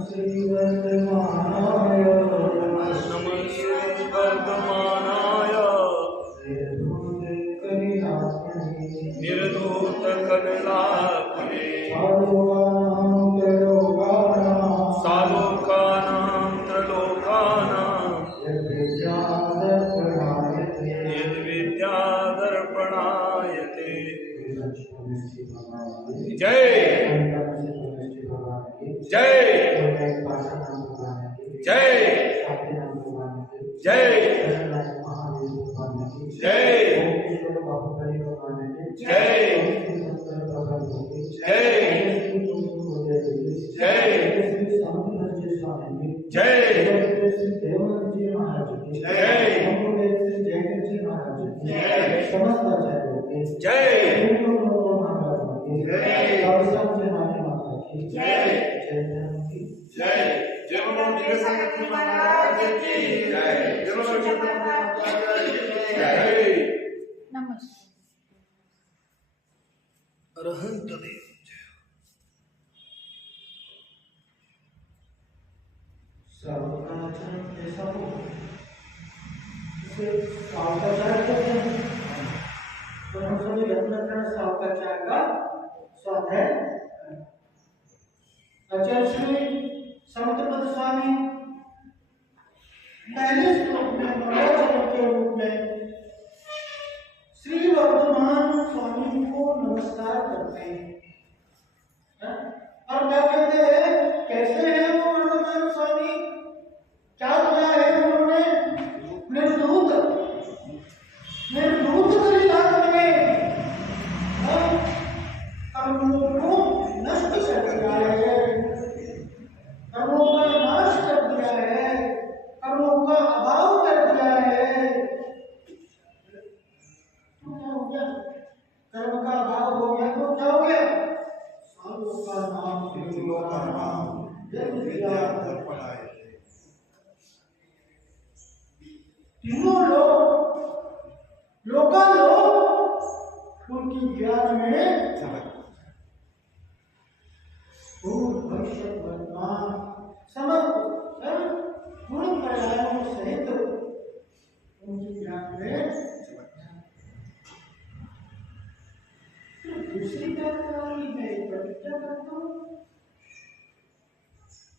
श्रीवर्धमानाय नमः श्रीवर्धमानाय निर्धूतकमलापने सालोकानां त्रलोकानां यद्विद्यादर्पणायते। जय जय जय जय जय अरहंत देव सर्वकाचरण ऐसा हो जिसे सावकाचार कहते हैं। तो हम सभी रत्नाकरण सावकाचार का स्वाध्याय आचार्य श्री समर्थपद स्वामी पहले श्लोक में मनोरंजन के रूप में श्री वर्धमान स्वामी को नमस्कार करते हैं और क्या कहते हैं, कैसे हैं वो वर्धमान स्वामी, क्या किया है उन्होंने, निर्धूत कलिकाल में कर्मों को नष्ट कर दिया है, कर्मों का नाश कर दिया है, कर्मों का अभाव कर दिया है। तो क्या हो गया, कर्म का अभाव हो गया तो क्या हो गया, तीनों लोकालोक उनकी ज्ञान में भूत भविष्य वर्तमान समस्त गुण पर्यायों सहित उनकी ज्ञान में। दूसरी बात मैं प्रतिज्ञा करता हूँ,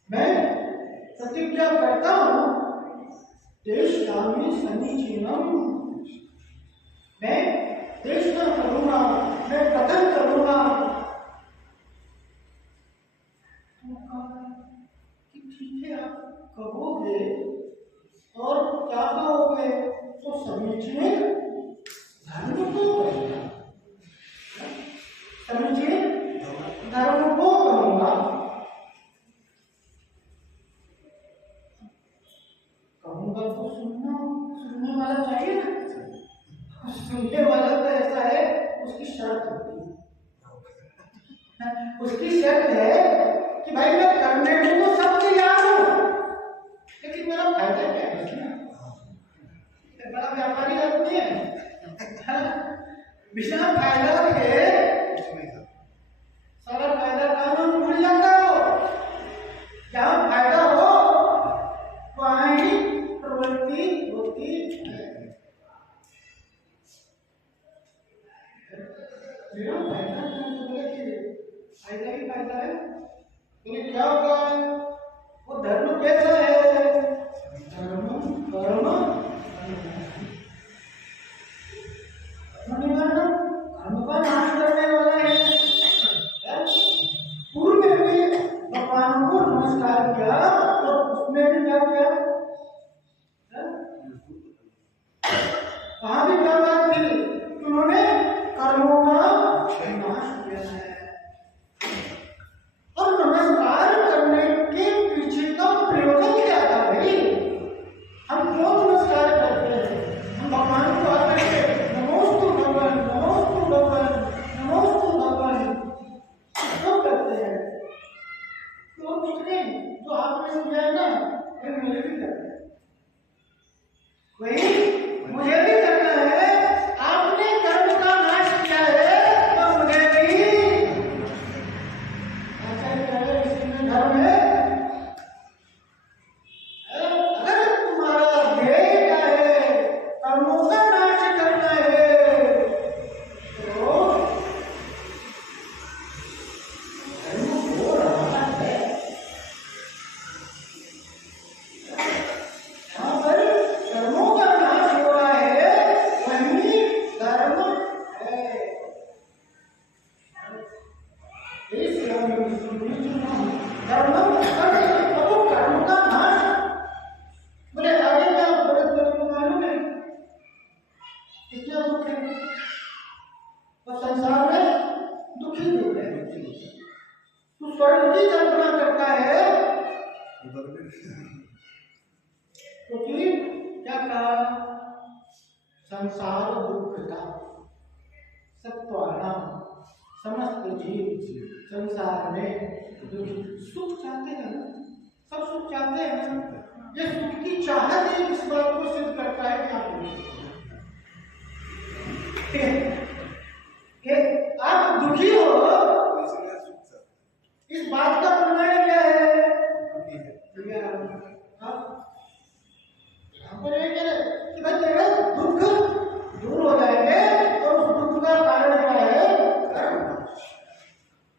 मैं प्रतिज्ञा करता हूँ देशकामी समीचीनम, मैं देशना करूँगा, मैं कथन करूँगा। कि ठीक है आप कहोगे और क्या कहोगे, तो समीचीन धर्म को करूँगा, समीचीन धर्म को करूँगा। कहूँगा तो सुनने वाला चाहिए ना, सुनने वाला तो ऐसा है, उसकी शर्त होती है, उसकी शर्त है कि भाई मैं करने को तो सब तैयार हूँ, लेकिन मेरा फायदा क्या है, बड़ा व्यापारी आदमी है, बिना फायदा के सारा फायदा कानून भूल जाता हो, जहाँ फायदा हो वहाँ ही प्रवृत्ति होती है। मेरा फायदा फायदा ही फायदा है, लेकिन क्या होगा, वो धर्म कैसा है, धर्म कर्म कर्म का नाश करने वाला है। पूर्व में भी भगवान को नमस्कार किया तो उसमें भी क्या किया, वहां भी क्या बात थी, उन्होंने कर्मों का नाश किया है। और नमस्कार करने के पीछे का प्रयोजन क्या था भाई, हम क्यों नमस्कार करते हैं, हम भगवान को आते हैं नमोस्तु भगवान नमोस्तु भगवान नमोस्तु भगवान क्यों करते हैं, क्यों कुछ नहीं, जो आपने किया है ना ये मुझे भी करना है, वही मुझे भी करना है। आपने कर्म का नाश किया है तो मुझे भी अच्छा धर्म है, कल्पना करता है क्योंकि क्या कहा, संसार दुख का सत्वाना, समस्त जीव संसार में सुख चाहते हैं ना, सब सुख चाहते हैं ना। ये सुख की चाहत ही इस बात को सिद्ध करता है कि आप दुखी हो, इस बात का प्रमाण क्या है? कि भाई तेरा दुख दूर हो जाएंगे और उस दुख का कारण क्या है? कर्म।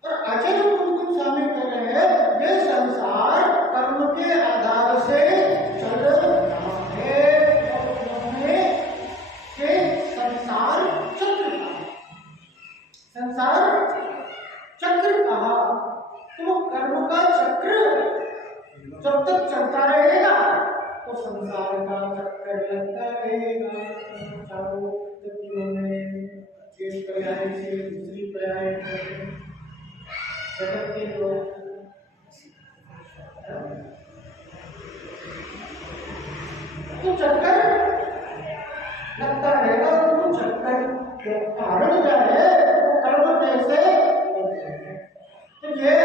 और अचल तुम शामिल कर रहे हैं, ये संसार कर्म के आधार से चल रहा है और उन्होंने के संसार चक्र कहा, संसार चक्र कहा। तो कर्म का चक्र जब तक चलता रहेगा तो संसार का चक्कर लगता रहेगा। चारों गतियों में एक पर्याय से दूसरी पर्याय भटकते लोग तो चक्कर लगता रहेगा। तो चक्कर के कारण क्या है, वो कर्म कैसे होते हैं। तो ये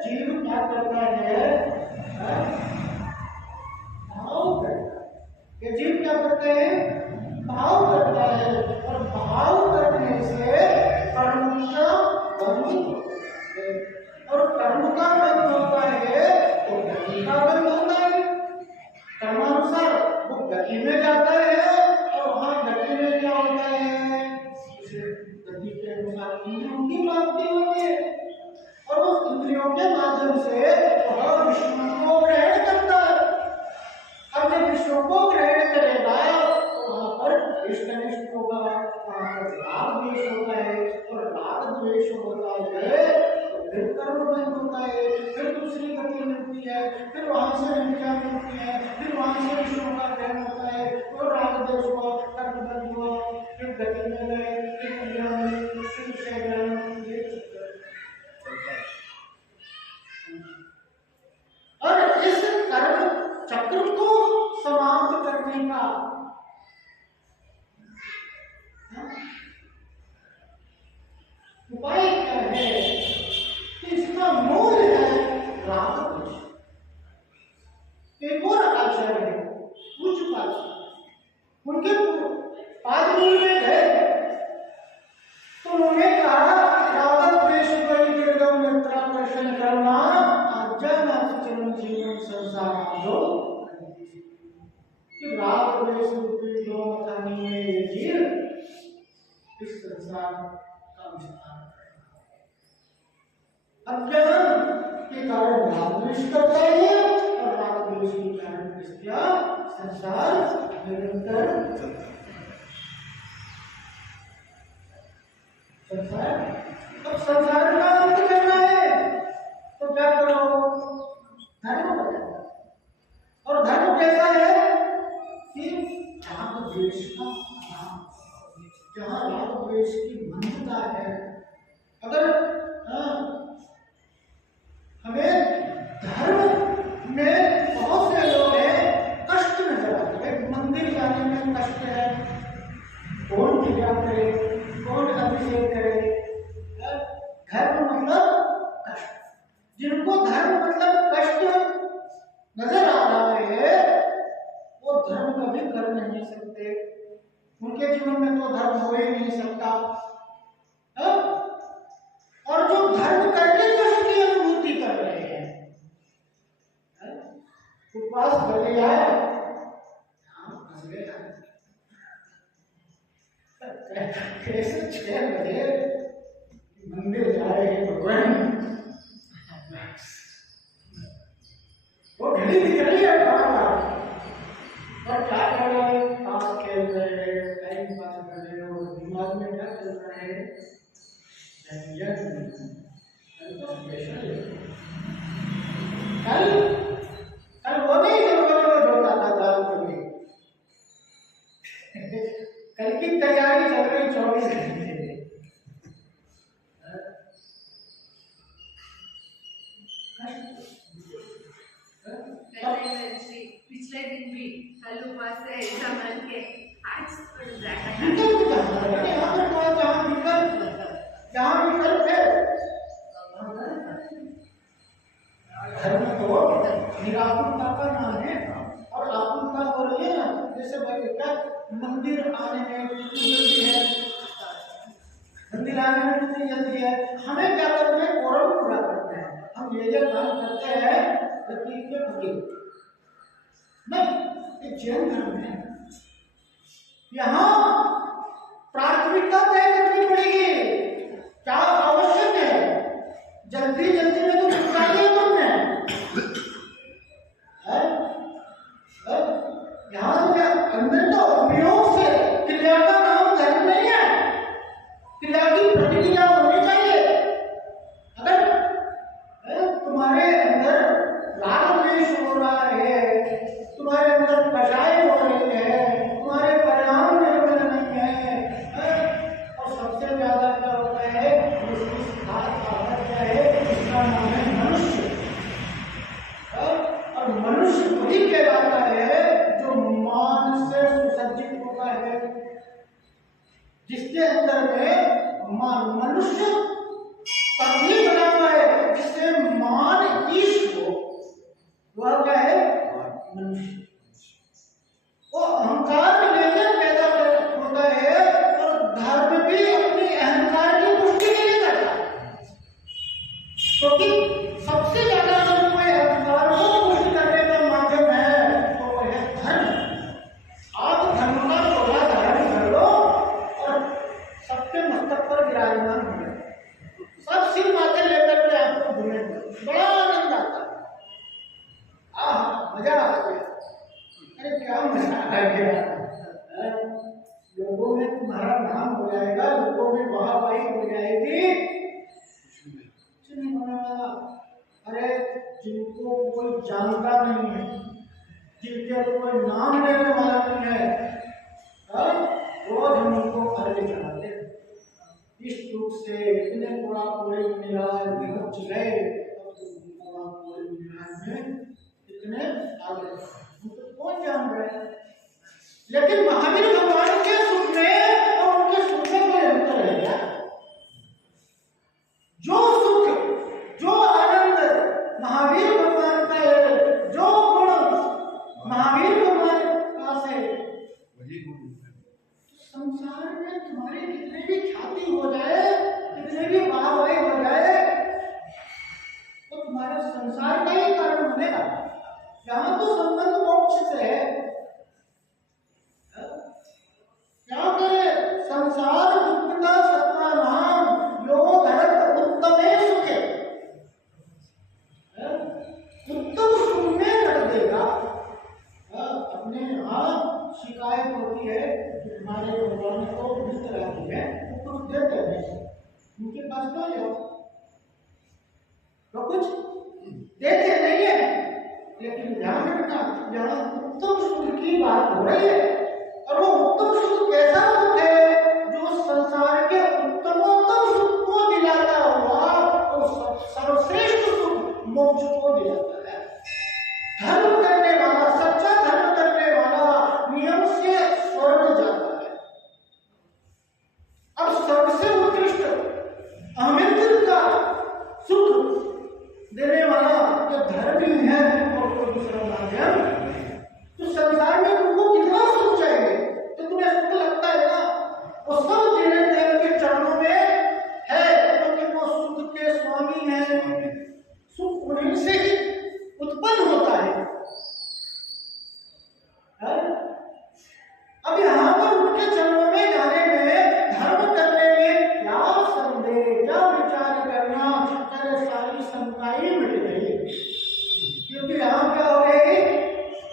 जीव क्या करता है, भाव करता है। ये जीव क्या करते हैं, भाव करता है। और भाव करने से कर्म का बंध होता है, और कर्म का बंध होता है तो गति का बंध होता है। कर्मानुसार वो गति में जाता है और वहां गति में क्या होता है, गति के अनुसार इंद्रियों की प्राप्ति होती है और वो इंद्रियों के माध्यम से वह विष्णु को ग्रहण करता है। अब जब विष्णु को ग्रहण करेगा तो वहां पर इष्टनिष्ठ होगा, वहां पर राग द्वेष होता है और राग द्वेष होता है तो फिर कर्म बंध होता है, फिर दूसरी गति मिलती है, फिर वहां से इंद्रियां मिलती है, फिर वहां से विष्णु का ग्रहण होता है, तो राग द्वेष हुआ, कर्म बंध हुआ, फिर गति में गए, फिर इंद्रियां मिली, फिर विषय ग्रहण। और इस कर्म चक्र को समाप्त करने का उपाय क्या है कि इसका मूल है राग द्वेष। एक और आचार्य है पूज्य पाद, उनके पादमूल में गए तो उन्होंने कहा राग द्वेष दर्शन करना आज्ञानाचरण जीवन संसार जो कि राग द्वेष रूपी दो मथानी में ये जीव इस संसार का विस्तार करेगा। अज्ञान के कारण राग द्वेष करता है और राग द्वेष के कारण इसका संसार निरंतर संसार। अब संसार का अंत करना है तो क्या करो, धर्म बनाओ। और धर्म कैसा है कि राग द्वेष का अभाव, जहाँ राग द्वेष की मंदता है। अगर हमें धर्म में बहुत से लोग हैं कष्ट नजर आता है, मंदिर जाने में कष्ट है, कौन पूजा करे, कौन अभिषेक करे, धर्म मतलब कष्ट। जिनको धर्म मतलब कष्ट नजर आ रहा है वो धर्म कभी कर नहीं सकते, उनके जीवन में तो धर्म हो ही नहीं सकता। और जो धर्म करके कष्ट की अनुभूति कर रहे हैं, उपवास कर लिया है, कैसे 6 बजे मंदिर जा रहे हैं भगवान, वो घड़ी दिख रही है और क्या कर रहे हैं, ताश खेल रहे हैं, टाइम पास कर रहे हैं, और दिमाग में क्या चल रहा है, कल कल वो नहीं होता था दाल करने, कल की तैयारी चल रही 24 घंटे। कष्ट पिछले दिन भी कल ऊपर से ऐसा मन के आज धर्म तो निराकुलता का नाम है। और आकुलता हो रही है ना, जैसे क्या मंदिर आने में कितनी जल्दी है, मंदिर आने में कितनी जल्दी है। हमें क्या करते हैं, कोरम पूरा करते हैं, हम ये काम करते हैं प्रतीक के फकीर नहीं। ये जैन धर्म है, यहाँ प्राथमिकता तय करनी पड़ेगी। क्या आवश्यक है, जल्दी जल्दी में तो पूरा नहीं तुमने यहाँ तो क्या अंदर तो उपयोग से क्रिया का नाम धर्म नहीं है, क्रिया की प्रतिक्रिया होनी चाहिए। अगर तुम्हारे अंदर राग द्वेष हो रहा है, तुम्हारे अंदर कषाय हो रही है, तुम्हारे परिणाम निर्मल नहीं है, और सबसे ज्यादा क्या होता है, इसकी ताकत क्या है, इसका नाम है मनुष्य। और मनुष्य वही कहलाता है जो मान से सुसज्जित होता है, जिसके अंदर में मनुष्य तभी बना हुआ है जिससे मान ईश हो। वह क्या है, मनुष्य। वो अहंकार लेकर पैदा होता है, और धर्म भी अपनी अहंकार की पुष्टि के लिए करता है, क्योंकि सबसे ज्यादा अगर कोई अहंकार को पुष्टि करने का माध्यम है तो वह है धर्म। आप धर्म का चोला धारण कर लो और सबके मस्तक पर विराजमान हो गए, सब सिर माथे लेकर के आपको घूमेंगे, बड़ा आनंद आता है। मजा आ गया। अरे क्या मजा आ गया, लोगों में तुम्हारा नाम हो जाएगा, लोगों में वाहवाही हो जाएगी, कुछ नहीं होने वाला। अरे जिनको कोई जानता नहीं है, जिनके कोई नाम लेने वाला नहीं है, रोज हम उनको अर्घ्य चढ़ाते हैं। इस दुख से इतने कोड़ा कोड़े मिला पहुंच गए, कोड़ा कोड़े मिला में इतने आगे कौन जान रहे हैं। लेकिन महावीर भगवान के सुख में और उनके सुख में कोई अंतर है क्या? जो सुख, जो आनंद महावीर भगवान का है, जो गुण महावीर भगवान के पास है, वही गुण संसार में तुम्हारी कितने भी ख्याति हो जाए, कितने भी वाहवाही हो जाए, तो तुम्हारे संसार का ही कारण बनेगा। यहाँ तो संबंध मोक्ष से है। क्या करे, संसार दुखता सत्ता नाम यो धरत उत्तमे सुखे, उत्तम सुख में रख देगा। अपने यहाँ शिकायत होती है कि हमारे भगवान को इस तरह की है, वो कुछ देते हैं, उनके पास तो जाओ, तो कुछ देते नहीं है। लेकिन ध्यान रखना, यहाँ उत्तम सुख की बात हो रही है, और वो उत्तम सुख कैसा सुख है, जो संसार के उत्तमोत्तम सुख को दिलाता हुआ और सर्वश्रेष्ठ सुख मोक्ष को दिलाता है। धर्म करने वाला, सच्चा धर्म करने वाला नियम से स्वर्ग जाता है। अब सबसे उत्कृष्ट अमृत का सुख देने वाला जो धर्म ही है और कोई दूसरा माध्यम, तो संसार में तुमको कितना सुख चाहिए, तो तुम्हें सुख लगता है ना, वो सब धीरे धीरे के चरणों में है, क्योंकि वो सुख के स्वामी हैं। सुख उन्हीं से ही उत्पन्न होता है। अब यहाँ पर उनके चरणों में जाने में, धर्म करने में क्या संदेह, क्या विचार करना, तेरे सारी शंकाएं मिट गई। क्योंकि यहाँ क्या हो गई,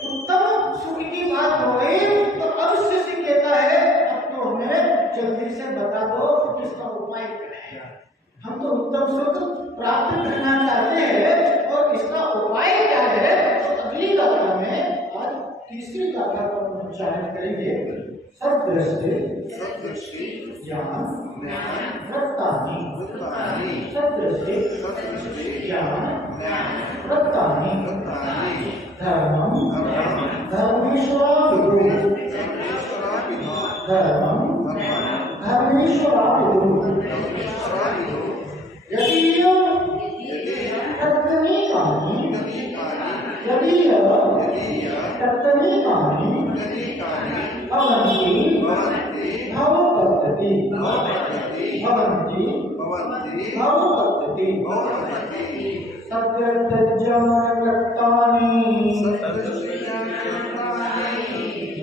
उत्तम सुख की बात हो गई, तो अब शिष्य कहता है अब तो हमें जल्दी से बता दो कि इसका उपाय क्या है। हम तो उत्तम सुख प्राप्त करना चाहते हैं, और इसका उपाय क्या है। तो अगली गाथा में आज तीसरी गाथा पर उच्चारण करेंगे। सदृष्टि ज्ञान वृत्तानि, सदृष्टि ज्ञान वृत्तानि धर्मं धर्मेश्वराविदुः धर्मं धर्मेश्वराविदुः यदीयं तत्तनीकानि तत्तनीकानि भवन्ति भवपद्धति भवन्ति भवपद्धति सत्यज्ञानकृतानि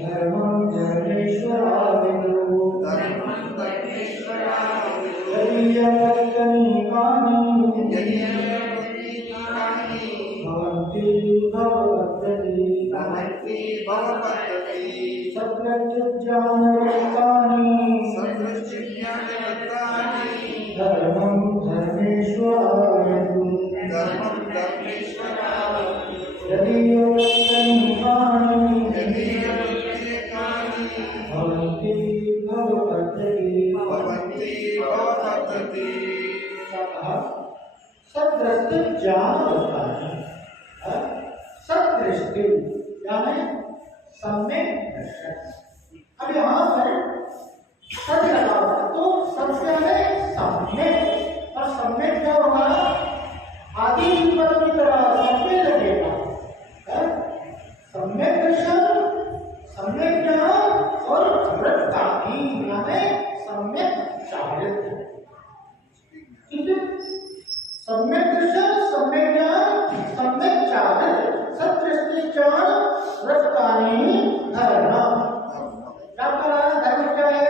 धर्मं धर्मेश्वराविदुः यदीयं तत्तनीकानि भवन्ति भवपद्धति सत्यज्ञानकृतानि धर्मं धर्मेश्वराविदुः यदीयं तत्तनीकानि भवन्ति भवपद्धति सदृष्टि ज्ञान होता है। सदृष्टि यानी सम्यक दर्शन। अब यहाँ पर सद लगा हुआ तो सबसे है सम्यक और सम्यक क्या होगा आदि पद की तरह सम्यक लगेगा। सम्यक दर्शन सम्यक ज्ञान और वृत्तानि यानी सम्यक चारित्र। ठीक है सम्यक दर्शन सम्यक ज्ञान सम्यक चारित्र सदृष्टि ज्ञान वृत्तानि धर्म। क्या कहा धर्म क्या है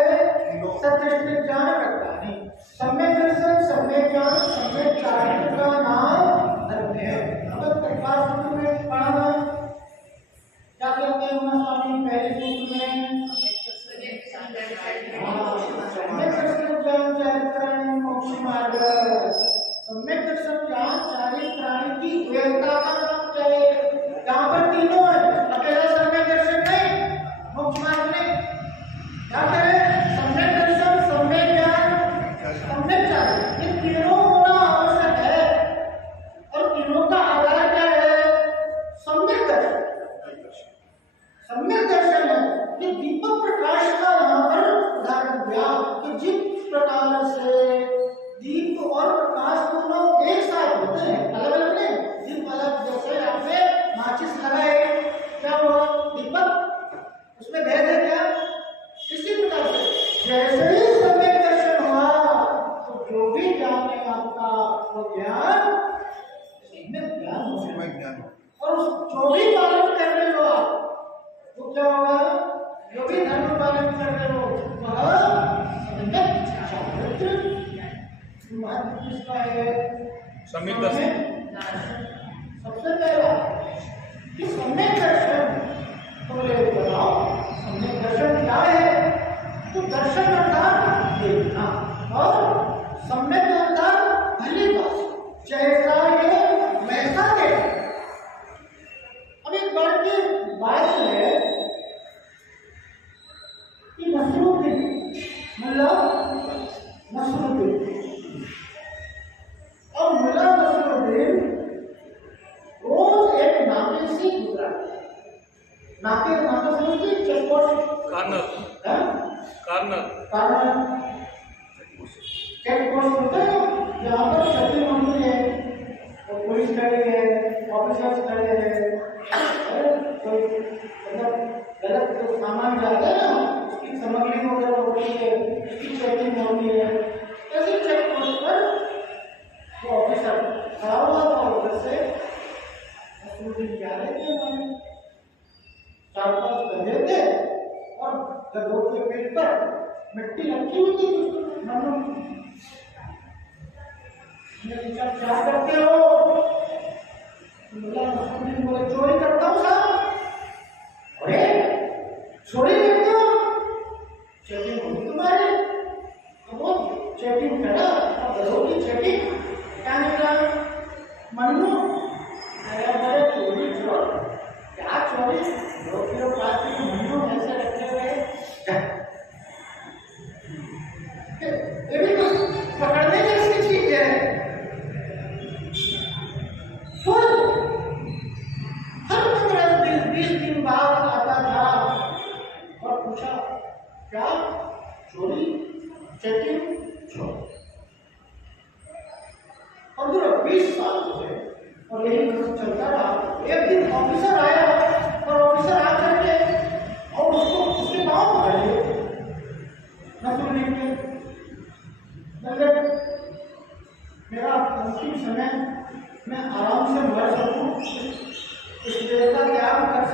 सदृष्टि ज्ञान वृत्तानि सम्यक दर्शन सम्यक ज्ञान सम्यक चारित्र का नाम धर्म है। अब प्रकाश सूत्र में पढ़ा क्या कहते हैं स्वामी पहले सूत्र में सम्यक दर्शन ज्ञान चारित्र मोक्ष मार्ग सम्यक दर्शन ज्ञान चारित्राणि की वेदता का नाम क्या है। यहाँ पर तीनों है अकेला सम्यक दर्शन नहीं मोक्ष मार्ग नहीं। क्या करें सम्यक दर्शन सम्यक ज्ञान सम्यक चारित्र ये तीनों होना आवश्यक है और तीनों का आधार क्या है सम्यक दर्शन। सम्यक दर्शन है कि दीपक प्रकाश का यहाँ पर उदाहरण दिया कि जिस प्रकार से दीप और प्रकाश दोनों एक साथ होते हैं अलग अलग नहीं दीप अलग जैसे आपने माचिस लगाए क्या हुआ दीपक उसमें भेद है क्या इसी प्रकार से जैसे ही सम्यक दर्शन हुआ तो जो भी ज्ञान है आपका वो ज्ञान सम्यक ज्ञान और उस जो भी पालन कर रहे हो आप वो क्या होगा जो भी धर्म पालन कर रहे हो वह सम्यक चारित्र महत्व किसका है सम्यक दर्शन। सबसे पहला कि सम्यक दर्शन तो बताओ सम्यक दर्शन क्या है तो दर्शन अर्थात देखना और सम्यक अर्थात भली बात जैसा ये वैसा देख। अब एक बार की बात है कि नसरुद्दीन मतलब नसरुद्दीन और मुल्ला नसरुद्दीन रोज एक नाके से गुजरा। नाके नाका समझते चेकपोस्ट कार्नर चेकपोस्ट होता है जहाँ पर सभी मंदिर है और पुलिस खड़े हैं ऑफिसर्स खड़े हैं कोई मतलब गलत तो सामान जाता है ना उसकी स्मगलिंग वगैरह होती है उसकी चेकिंग होती है ऐसे चेकपोस्ट पर ऑफिसर खड़ा हुआ था उधर से क्या रहे थे हमारे 4-5 गधे थे और गधों के पेट पर मिट्टी रखी हुई थी क्या करते हो बोले चोरी करता हूँ साहब। अरे चोरी करते हो चेकिंग होगी तुम्हारी तो वो चेकिंग करा और गधों की चेकिंग क्या निकला मनु अरे बड़े चोरी चोर क्या चोरी 2 किलो प्लास्टिक मनु ऐसे रखे हुए ये भी तो पकड़ने जैसी चीज है।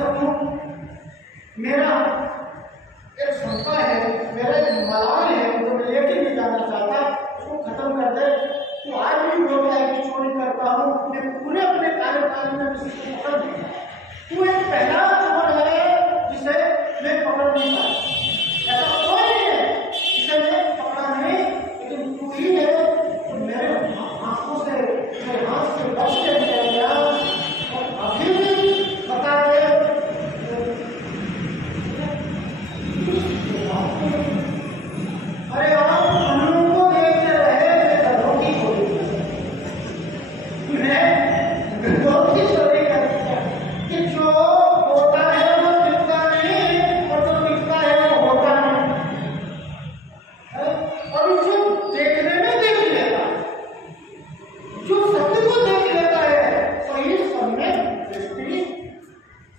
सकूं। मेरा एक शंका है, मेरा एक मलाल है, जो मैं लेके नहीं जाना चाहता, उसको खत्म कर दे। तो आज भी बोल रहा है कि चोरी करता हूँ, मैं पूरे अपने कार्यकाल में किसी को पकड़ दूंगा। तू एक पहला चोर है जिसे मैं पकड़ नहीं पाया। ऐसा कोई नहीं है जिसे मैं पकड़ा नहीं, लेकिन तू ही है। तो मेरे आंखों से, मेरे हाथ से बच के निकल गया। और अभी भी बता दे, अरे आप हम लोग को देखते रहे, गधों की चोरी गधों की चोरी करती है कि जो होता है वो दिखता नहीं, और जो दिखता है वो होता नहीं, और उसे देखने में देख लेता, जो सत्य को देख लेता है। तो ये सम्यक दृष्टि,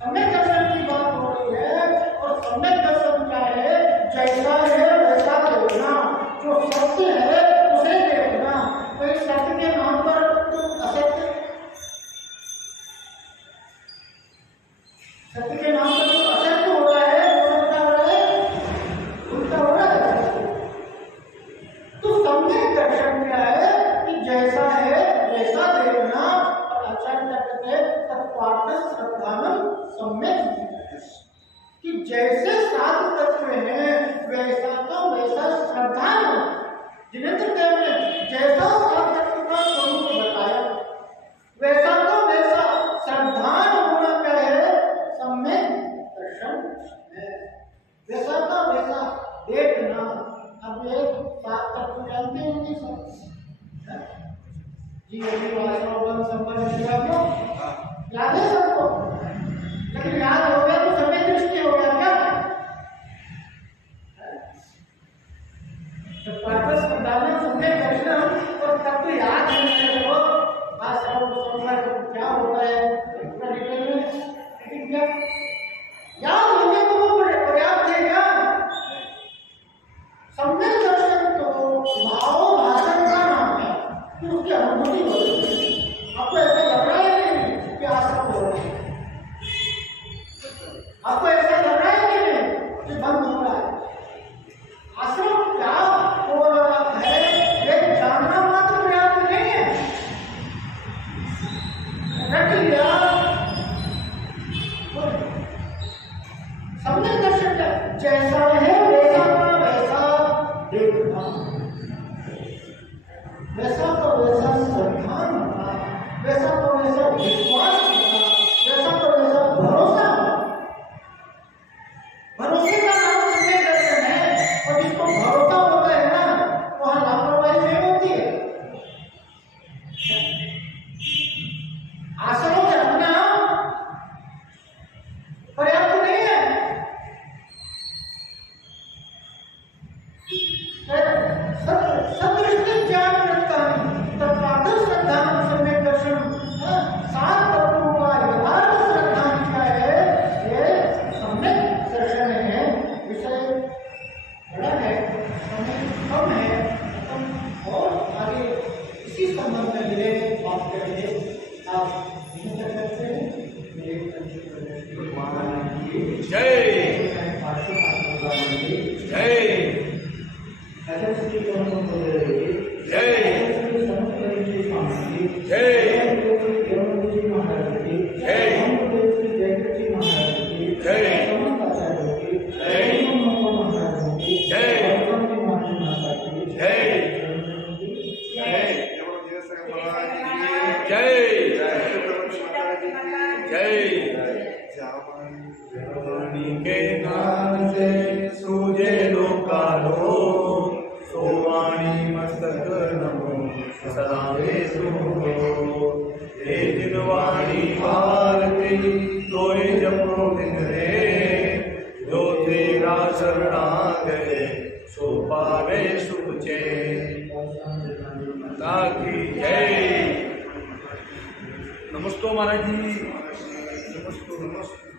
सम्यक दर्शन की बात हो रही है। और सम्यक दर्शन क्या है? जैसा है वैसा देखना, जो सत्य है उसे देखना। तो इस सत्य के नाम पर तुम असत्य, सत्य के नाम पर जो असत्य हो रहा है वो सत्य हो रहा है, उल्टा हो रहा है। तो सम्यक दर्शन क्या है? कि जैसा है वैसा देखना। और आचार्य कहते हैं तत्पार्थ श्रद्धानम सम्यक, कि जैसे सात तत्व हैं वैसा तो वैसा श्रद्धान। जिनेंद्र देव ने जैसा सात तत्व का स्वरूप बताया, वैसा तो वैसा श्रद्धान होना क्या है? सम्यक दर्शन है। वैसा तो वैसा देखना। अब ये सात तत्व जानते होंगे सब, जीवन वासना संबंध याद है सबको? लेकिन याद हो गया तो समय दृष्टि हो गया क्या? तो पर्पस बताना समय दर्शन और तत्व याद है को आश्रम संबंध क्या होता है इतना डिटेल में, लेकिन क्या याद होने को वो पर्याप्त है क्या? सम्यक दर्शन तो भाव भाषण का नाम है कि उसकी अनुभूति हो रही है। आपको ऐसा लग रहा है नहीं कि आश्रम हो रहा है? आपको ऐसा लग रहा है कि नहीं कि बंद हो रहा है? आश्रम क्या हो रहा है ये जानना मात्र पर्याप्त नहीं है। रख लिया सम्यक दर्शन का जैसा है वैसा का वैसा देखना, वैसा तो वैसा श्रद्धान होना, वैसा तो वैसा विश्वास होना, वैसा तो वैसा भरोसा होना। भरोसे का नाम सम्यक दर्शन है। और जिसको भरोसा होता है ना, वहां लापरवाही नहीं होती है। आश्रम में अपना पर्याप्त नहीं है। सदृष्टि ज्ञान प्रत्यानि तत्पार्थ श्रद्धान सम्यक दर्शन। सात तत्वों का यथार्थ श्रद्धान क्या है? ये सम्यक दर्शन है। विषय बड़ा है, समय कम है, हम और आगे इसी संबंध में मिले बात करेंगे। आप कर सकते हैं जय जय के नाम से सूझे लोकालो सोवाणी मस्तक नमो सदा वे सुहो हे जिनवाणी भारती तोय जपो दिन रे जो तेरा शरणागत सो पावे सुख चैन ताकि जय। नमस्ते महाराज जी, नमस्ते नमस्ते।